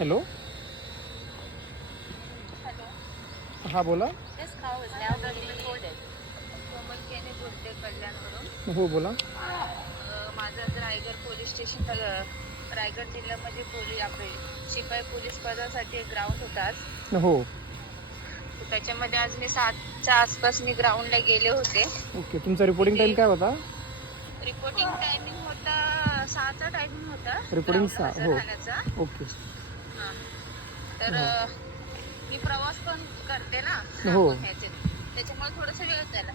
Hello. हां बोला. हो बोला. माझं रायगड पोलीस स्टेशन रायगड जिल्ह्यामध्ये आपले शिपाई पोलीस पदासाठी एक ग्राउंड होता आज. हो. त्याच्यामध्ये आज मी 7च्या आसपास मी ग्राउंडला गेले होते. ओके. तुमचा रिपोर्टिंग टाइम काय होता? रिपोर्टिंग टायमिंग होता 6चा टायमिंग होता रिपोर्टिंग ग्राउंडला हजर हो. राहण्याचा. ओके. हां. तर मी प्रवास पण करते ना हो. त्याच्यामुळे थोडासा वेळ झाला.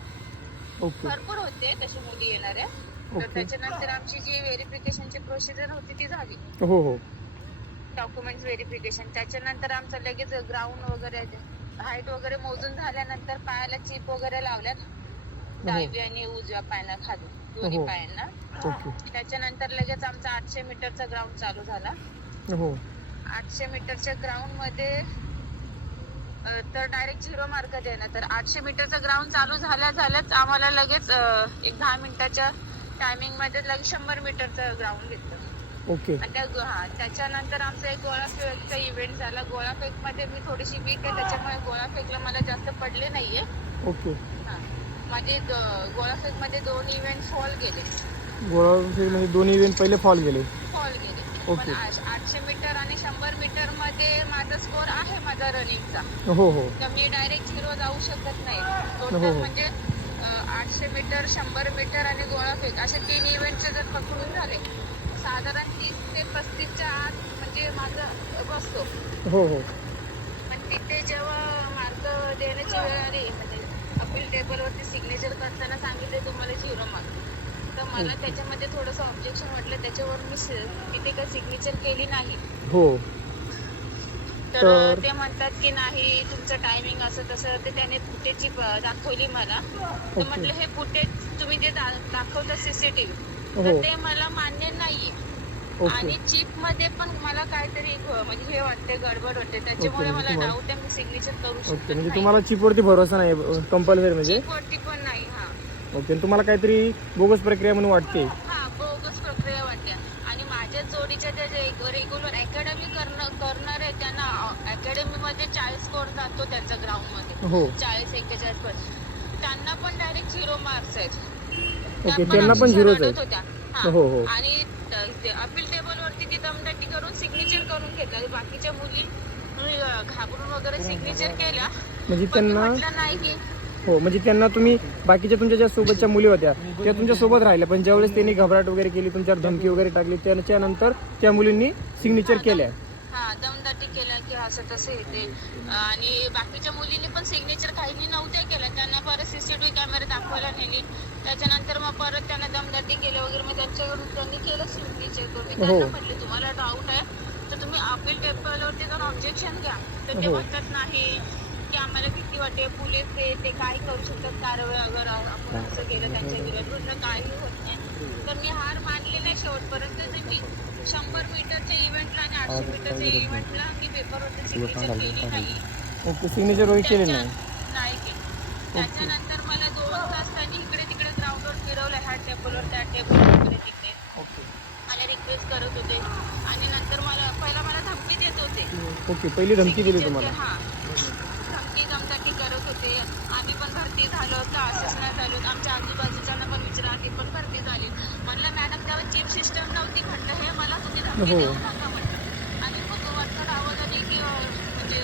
ओके. भरपूर होते तशी मुली येणाऱ्या. तर त्याच्यानंतर आमची जी व्हेरिफिकेशनची प्रोसिजर होती ती झाली. हो हो. Document verification. त्याच्यानंतर आमचं लगेच ग्राउंड वगैरे हाईट वगैरे मोजून झाल्यानंतर पायाला चिप वगैरे लावल्यात. डाव्या आणि उजव्या पायाला खाली दोन्ही पायांना. त्याच्यानंतर लगेच आमचा 800 मीटरचा ग्राउंड चालू झाला. हो. 800 मीटरच्या ग्राउंड मध्ये तर डायरेक्ट 0 मार्क देणार. तर 800 मीटरचा ग्राउंड चालू झाल्याच आम्हाला लगेच एक 10 मिनिटाच्या टायमिंग मध्ये लगेच 100 मीटरचं ग्राउंड घेतलं. ओके. आणि त्याच्यानंतर आमचा एक गोळाफेकचा इव्हेंट झाला. गोळाफेक मध्ये मी थोडीशी वीक आहे त्याच्यामुळे गोळाफेकला मला जास्त पडले नाहीये. ओके. माझे गोळाफेक मध्ये 2 इव्हेंट फॉल गेले. गोळाफेक म्हणजे 2 इव्हेंट पहिले फॉल गेले. पण 800 मीटर आणि 100 मीटर मध्ये माझा स्कोर आहे माझा रनिंगचा. हो हो. तर मी डायरेक्ट 0 जाऊ शकत नाही. टोटल म्हणजे 800 मीटर 100 मीटर आणि गोळाफेक असे 3 इव्हेंटचे जर पकडून झाले साधारण 30 ते 35च्या आत म्हणजे माझं बसतो. हो हो. पण तिथे जेव्हा मार्क देण्याची वेळ आली म्हणजे अपील टेबलवरती सिग्नेचर करताना सांगितले तुम्हाला 0 मार्क. तर मला त्याच्यामध्ये थोडंसं ऑब्जेक्शन वाटलं. त्याच्यावर मी तिथे काही सिग्नेचर केली नाही. हो. तर ते म्हणतात की नाही तुमचं टायमिंग असं तसं. ते त्याने फुटेजची दाखवली मला. तर म्हटलं हे फुटेज तुम्ही जे दाखवता सीसीटीव्ही तर ते मला मान्य नाहीये. आणि चिप मध्ये पण मला काहीतरी म्हणजे हे वाटते गडबड वाटते. त्याच्यामुळे मला डाऊट आहे मी सिग्नेचर करू शकते. म्हणजे तुम्हाला चिपवरती भरोसा नाही कंपल्सरी म्हणजे? चिपवरती पण नाही. हा. ओके. तुम्हाला काहीतरी बोगस प्रक्रिया म्हणून वाटते? हा बोगस प्रक्रिया वाटते. आणि माझ्या जोडीच्या त्या जे रेग्युलर अकॅडमी करणार आहे त्यांना अकॅडमी मध्ये 40 स्कोर जातो त्यांच्या ग्राउंड मध्ये. 40-41 त्यांना पण डायरेक्ट 0 मार्क्स आहेत. ओके. त्यांना पण 0च होत्या. हो हो. आणि अपील टेबल वरती ती दमदाटी करून सिग्नेचर करून घेतला. बाकीच्या मुली घाबरून वगैरे सिग्नेचर केल्या. म्हणजे त्यांना नाही की हो म्हणजे त्यांना तुम्ही बाकीच्या तुमच्या ज्या सोबतच्या मुली होत्या त्या तुमच्या सोबत राहिल्या पण ज्यावेळेस त्यांनी घबराट वगैरे केली तुमच्यावर धमकी वगैरे टाकली त्यानंतर त्या मुलींनी सिग्नेचर केल्या. दमदाटी केल्या की असं तसं येते. आणि बाकीच्या मुलींनी पण सिग्नेचर काहींनी नव्हत्या केल्या. त्यांना परत सीसीटीव्ही कॅमेरे दाखवायला नेली. त्याच्यानंतर मग परत त्यांना दमदाटी केल्या वगैरे. मग त्यांच्याकडून त्यांनी केलं सिग्नेचर करून. त्यांना म्हटले तुम्हाला डाऊट आहे तर तुम्ही अपील टेबलवरती जाऊन ऑब्जेक्शन घ्या. तर ते म्हणतात नाही की आम्हाला भीती वाटते पोलीस ते काही करू शकतात कारवाई अगर आपण असं केलं त्यांच्या विरोधात काही होत नाही. तर मी हार मानली नाही शेवटपर्यंत. मी 100 मीटरच्या इव्हेंटला आणि 800 मीटरच्या इव्हेंटला मी पेपरवरती सिग्नेचर केली नाही. ओके. सिग्नेचर वगैरे केले नाही केली. त्याच्यानंतर मला 2 तास त्यांनी इकडे तिकडे ग्राउंडवर फिरवलं. ह्या टेबलवर त्या टेबलवर इकडे तिकडे मला रिक्वेस्ट करत होते. आणि नंतर पहिला मला धमकी देत होते. ओके. पहिली धमकी दिली तुम्हाला? धमकी दमदाटी करत होते. आम्ही पण भरती झालो तर असंच नाही झालो. आमच्या आजूबाजूच्यांना पण विचारा आम्ही पण भरती झाली. म्हणलं मॅडम तेव्हा चिप सिस्टम नव्हती. म्हटलं हे मला तुम्ही धमकी देऊ नका म्हटलं. आणि मग वरचढ आवाजाने की म्हणजे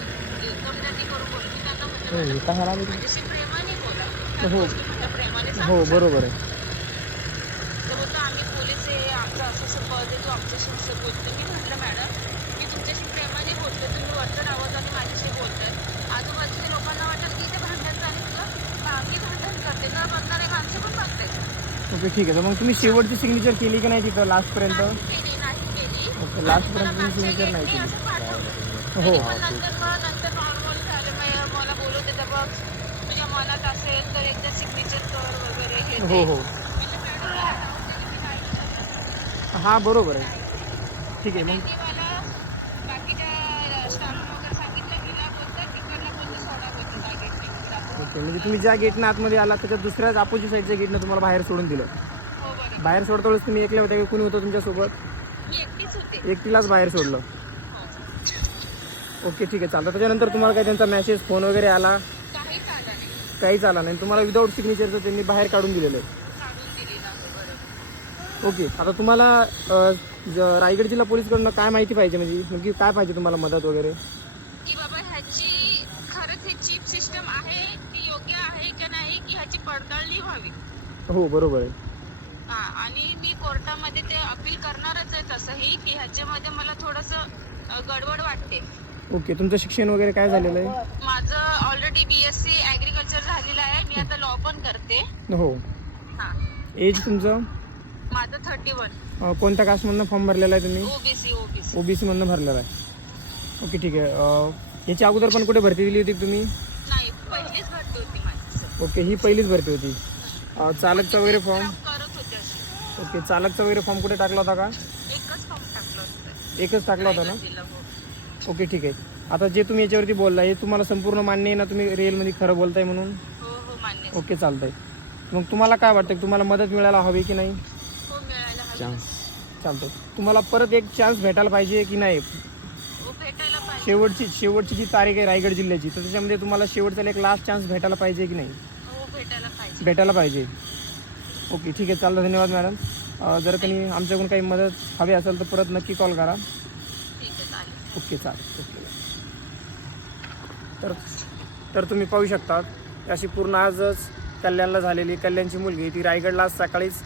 दमदाटी करून बोलू. मी त्यांना म्हटलं माझ्याशी प्रेमाने बोला. प्रेमाने हो बरोबर आहे. तर बोलतो आम्ही पोलीस आहे आमचं असं पद आहे तू आमच्याशी असं बोलतो. मी म्हटलं मॅडम मी तुमच्याशी प्रेमाने बोलतो. तुम्ही वरचढ आवाजाने माझ्याशी बोलतात. आजूबाजूच्या लोकांना वाटत की इथे भांडण झाले तुझं मी भांडण करते का बघणारे माणसं पण बघतायत. ओके ठीक आहे. तर मग तुम्ही शेवटची सिग्नेचर केली की नाही तिथं लास्टपर्यंत? नाही केली. ओके. लास्टपर्यंत तुम्ही सिग्नेचर नाही केली? हो. नंतर नॉर्मल झालं. मला बोलवते तर बघ तुझ्या मनात असेल तर एकदा सिग्नेचर कर वगैरे हे. हो हो. हा बरोबर आहे. ठीक आहे. मग बाकीच्या स्टाफ वगैरे सांगितलं गेला बोलतात तिकडला बोलतो सोडा बोलतो त्या गेटने. ओके. म्हणजे तुम्ही ज्या गेटनं आतमध्ये आला त्याच्या दुसऱ्याच अपोजिट साईडच्या गेटनं तुम्हाला बाहेर सोडून दिलं? हो बरोबर. बाहेर सोडता वेळेस तुम्ही एकल्या होत्या की कोणी होतं तुमच्यासोबत? मी एकटीच होते. एकटीलाच बाहेर सोडलं? हो. ओके ठीक आहे चालतं. त्याच्यानंतर तुम्हाला काही त्यांचा मेसेज फोन वगैरे आला? काहीच आलं नाही, काहीच आला नाही. तुम्हाला विदाऊट सिग्नेचरचं त्यांनी बाहेर काढून दिलेलं आहे. काढून दिलेलं आहे. बरोबर. ओके. आता तुम्हाला रायगड जिल्हा पोलीसकडनं काय माहिती पाहिजे, म्हणजे नक्की काय पाहिजे तुम्हाला मदत वगैरे? की बाबा ह्याची खरंच ही चिप सिस्टम आहे ती योग्य आहे की नाही, की ह्याची पडताळणी व्हावी. हो बरोबर आहे. हा, आणि मी कोर्टामध्ये ते अपील करणारच आहे तसंही, की ह्याच्यामध्ये मला थोडंसं गडबड वाटते. ओके. तुमचं शिक्षण वगैरे काय झालेलं आहे? माझं ऑलरेडी BSc ॲग्रिकल्चर झालेलं आहे. मी आता लॉ पण करते. हो. हा, एज तुमचं? माझं 31. कोणत्या कास्टमधनं फॉर्म भरलेला आहे तुम्ही? ओबीसी. OBC मधनं भरलेला आहे. ओके ठीक आहे. याच्या अगोदर पण कुठे भरती दिली होती तुम्ही? नाही, पहिलीच भरती होती माझी. ओके. ही पहिलीच भरती होती. चालकचा वगैरे फॉर्म? करत होते अशी. ओके. चालकचा वगैरे फॉर्म कुठे टाकला होता का? एकच फॉर्म टाकलं होतं. एकच टाकला होता ना? दिलं, हो. ओके ठीक आहे. आता जे तुम्ही याच्यावरती बोलला हे तुम्हाला संपूर्ण मान्य आहे ना, तुम्ही रिअलमध्ये खरं बोलताय म्हणून? हो मान्य. ओके चालतंय. मग तुम्हाला काय वाटतं की तुम्हाला मदत मिळायला हवी की नाही? हो, मिळायला हवी. चालतंय. तुम्हाला परत एक चान्स भेटायला पाहिजे की नाही? हो, भेटायला पाहिजे. शेवटची जी तारीख आहे रायगड जिल्ह्याची, तर त्याच्यामध्ये तुम्हाला शेवटचा एक लास्ट चान्स भेटायला पाहिजे की नाही? हो, भेटायला पाहिजे. ओके ठीक आहे चालतं. धन्यवाद मॅडम. जर काही आमच्याकडून काही मदत हवी असेल तर परत नक्की कॉल करा. ठीक आहे, चालेल. ओके चालेल. ओके. तर तुम्ही पाहू शकता अशी पूर्ण आजच कल्याणला झालेली कल्याणची मुलगी, ती रायगडला आज सकाळीच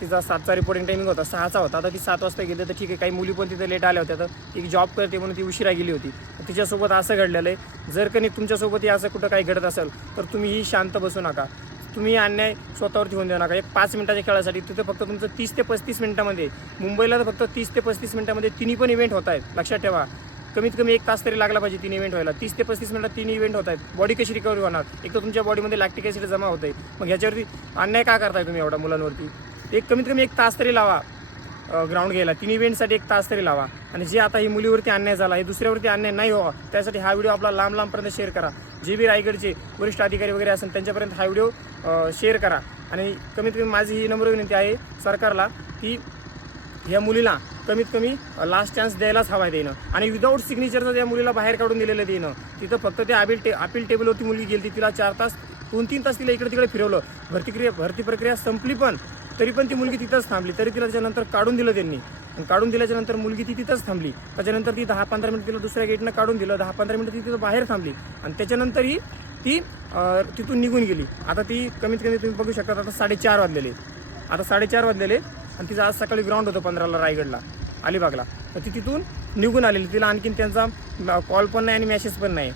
तिचा 7चा रिपोर्टिंग टायमिंग होता, 6चा होता. आता ती 7 वाजता गेली तर ठीक आहे. काही मुली पण तिथे लेट आल्या होत्या, तर एक जॉब करते म्हणून ती उशिरा गेली होती. तिच्यासोबत असं घडलेलं आहे. जर कधी तुमच्यासोबतही असं कुठं काही घडत असेल तर तुम्हीही शांत बसू नका. तुम्ही अन्याय स्वतःवरती होऊन देऊ नका. एक 5 मिनिटाच्या खेळासाठी तिथं फक्त तुमचं 30 ते 35 मिनिटामध्ये, मुंबईला तर फक्त 30 ते 35 मिनिटामध्ये तिन्ही पण इव्हेंट होत आहेत. लक्षात ठेवा. कमीत कमी 1 तास तरी लागला पाहिजे 3 इव्हेंट व्हायला. 30 ते 35 मिनिटात 3 इव्हेंट होत आहेत. बॉडी कशी रिकव्हरी होणार? एक तर तुमच्या बॉडीमध्ये लॅक्टिक ॲसिड जमा होत आहे. मग ह्याच्यावरती अन्याय का करताय तुम्ही एवढ्या मुलांवरती? एक कमीत कमी 1 तास तरी लावा ग्राउंड घ्यायला. 3 इव्हेंटसाठी 1 तास तरी लावा. आणि जे आता ही मुलीवरती अन्याय झाला, हे दुसऱ्यावरती अन्याय नाही व्हावा, त्यासाठी हा व्हिडिओ आपला लांबपर्यंत शेअर करा. जे बी रायगडचे वरिष्ठ अधिकारी वगैरे असेल त्यांच्यापर्यंत हा व्हिडिओ शेअर करा. आणि कमीत कमी माझी ही नम्र विनंती आहे सरकारला की या मुलीला कमीत कमी लास्ट चान्स द्यायलाच हवा आहे देणं. आणि विदाऊट सिग्नेचरचं त्या मुलीला बाहेर काढून दिलेलं देणं. तिथं फक्त ते अपील टेबलवरती मुलगी गेली. तिला 4 तास 2-3 तास तिला इकडे तिकडे फिरवलं. भरती प्रक्रिया संपली पण तरी पण ती मुलगी तिथंच थांबली. तरी तिला त्याच्यानंतर काढून दिलं त्यांनी. काढून दिल्याच्या नंतर मुलगी ती तिथंच थांबली. त्याच्यानंतर ती 10-15 मिनिट तिला दुसऱ्या गेटनं काढून दिलं. 10-15 मिनिट ती तिथं बाहेर थांबली आणि त्याच्यानंतरही ती तिथून निघून गेली. आता ती कमीत कमी तुम्ही बघू शकता आता 4:30 वाजलेले. आणि तिचं आज सकाळी ग्राउंड होतं 15ला रायगडला अलिबागला. तर ती तिथून निघून आलेली. तिला आणखीन त्यांचा कॉल पण नाही आणि मेसेज पण नाही.